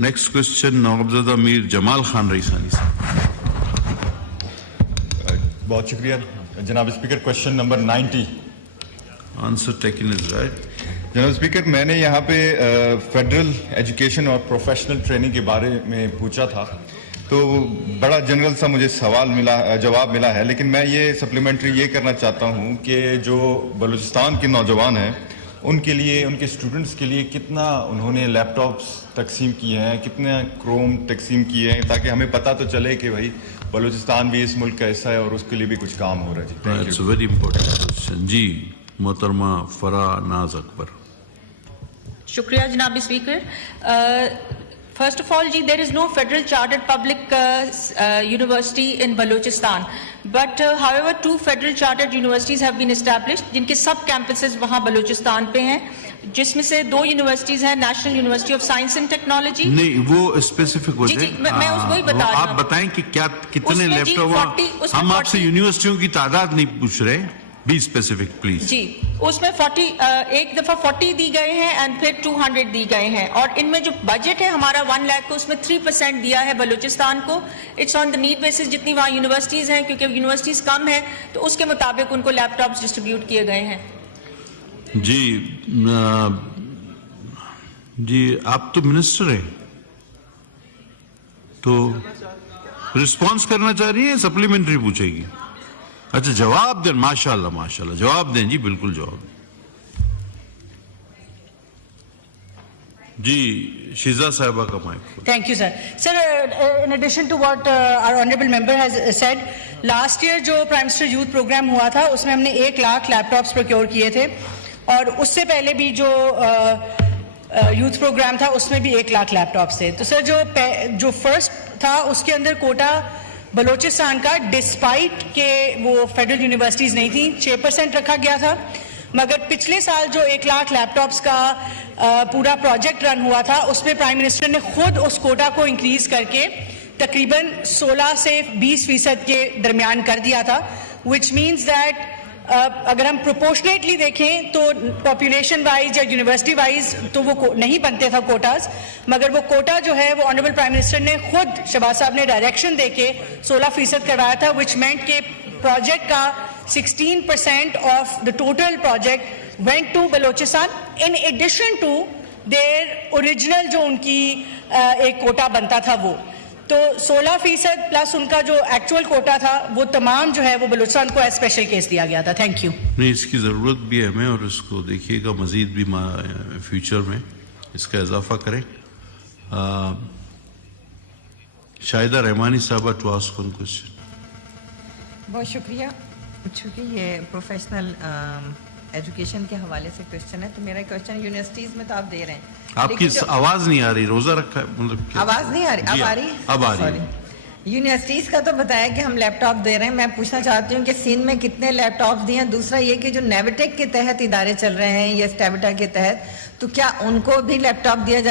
Next question, Nawabzada Mir Jamal Khan Raisani sir. بہت شکریہ جناب speaker. Question number 90. Answer taken is right. جناب speaker, میں نے یہاں پہ فیڈرل ایجوکیشن اور پروفیشنل ٹریننگ کے بارے میں پوچھا تھا, تو بڑا جنرل سا مجھے جواب ملا ہے, لیکن میں یہ سپلیمنٹری یہ کرنا چاہتا ہوں کہ جو بلوچستان کے نوجوان ہیں ان کے لیے, ان کے اسٹوڈنٹس کے لیے کتنا انہوں نے لیپ ٹاپس تقسیم کیے ہیں, کتنے کروم تقسیم کیے ہیں, تاکہ ہمیں پتہ تو چلے کہ بھائی بلوچستان بھی اس ملک کا حصہ ہے اور اس کے لیے بھی کچھ کام ہو رہا ہے. It's a very important question. جی محترمہ فرا ناز اکبر. شکریہ جناب speaker. First of all, there is no federal chartered public university in Balochistan. But however, 2 federal chartered universities have been established, جن کے سب کیمپسز وہاں بلوچستان پہ ہیں, جس میں سے 2 یونیورسٹیز ہیں, national university of science and technology. نہیں, وہ اسپیسیفک ہو جائے. میں اس کو ہی بتا رہا ہوں. آپ بتائیں کہ کتنے لیپ ٹاپ. ہم آپ سے یونیورسٹیوں کی تعداد نہیں پوچھ رہے, بی اسپیسیفک پلیز. جی, اس میں 40 ایک دفعہ 40 دی گئے ہیں اینڈ پھر 200 دی گئے ہیں, اور ان میں جو بجٹ ہے ہمارا 1 لاکھ کو, اس میں 3% دیا ہے بلوچستان کو. It's on the need basis, جتنی وہاں یونیورسٹیز ہیں, کیونکہ یونیورسٹیز کم ہیں تو اس کے مطابق ان کو لیپ ٹاپس ڈسٹریبیوٹ کیے گئے ہیں. جی آپ تو منسٹر ہیں, تو رسپانس کرنا چاہ رہی ہیں, سپلیمنٹری پوچھے گی؟ اچھا جواب دیں. ماشاء اللہ جواب دیں. جی بالکل جواب دیں. جی شیزا صاحبہ کا mic. Thank you, sir. Sir, in addition to what our honorable member has said, last year جو Prime Minister Youth Program ہوا تھا اس میں ہم نے 1 لاکھ لیپ ٹاپس پروکیور کیے تھے, اور اس سے پہلے بھی جو یوتھ پروگرام تھا اس میں بھی 1 لاکھ لیپ ٹاپس تھے. تو سر جو فرسٹ تھا اس کے اندر کوٹا بلوچستان کا, ڈسپائٹ کہ وہ فیڈرل یونیورسٹیز نہیں تھیں, 6% رکھا گیا تھا. مگر پچھلے سال جو 1 لاکھ لیپ ٹاپس کا پورا پروجیکٹ رن ہوا تھا اس میں پرائم منسٹر نے خود اس کوٹا کو انکریز کر کے تقریباً 16 سے 20% کے درمیان کر دیا تھا, وچ مینس دیٹ اگر ہم پروپورشنیٹلی دیکھیں تو پاپولیشن وائز یا یونیورسٹی وائز تو وہ نہیں بنتے تھا کوٹاز, مگر وہ کوٹا جو ہے وہ آنریبل پرائم منسٹر نے خود, شہباز صاحب نے ڈائریکشن دے کے 16% کروایا تھا, وچ مینٹ کہ پروجیکٹ کا 16% of the total project went to Balochistan, in addition to their original جو ان کی ایک کوٹا بنتا تھا وہ. تو 16% پلس ان کا جو ایکچوئل کوٹا تھا وہ تمام جو ہے وہ بلوچستان کو ایز اسپیشل کیس دیا گیا تھا. Thank you. نہیں, اس کی ضرورت بھی ہے ہمیں, اور اس کو دیکھیے گا مزید بھی فیوچر میں اس کا اضافہ کریں. شاہدہ رحمانی صاحبہ ٹو آسک ون کوسچن. بہت شکریہ. چونکہ یہ پروفیشنل ایجوکیشن کے حوالے سے کوشچن ہے, تو میرا کوشچن یونیورسٹیز میں تو آپ دے رہے ہیں, آپ کی آواز نہیں آ رہی, روزہ رکھا ہے مطلب آواز نہیں آ رہی, اب آ رہی ہے, اب آ رہی ہے. یونیورسٹیز کا تو بتایا کہ ہم لیپ ٹاپ دے رہے ہیں, میں پوچھنا چاہتی ہوں کہ سندھ میں کتنے لیپ ٹاپ دیے ہیں. دوسرا یہ کہ جو نیویٹیک کے تحت ادارے چل رہے ہیں یا اسٹیبٹا کے تحت, تو کیا ان کو بھی لیپ ٹاپ دیا جائے؟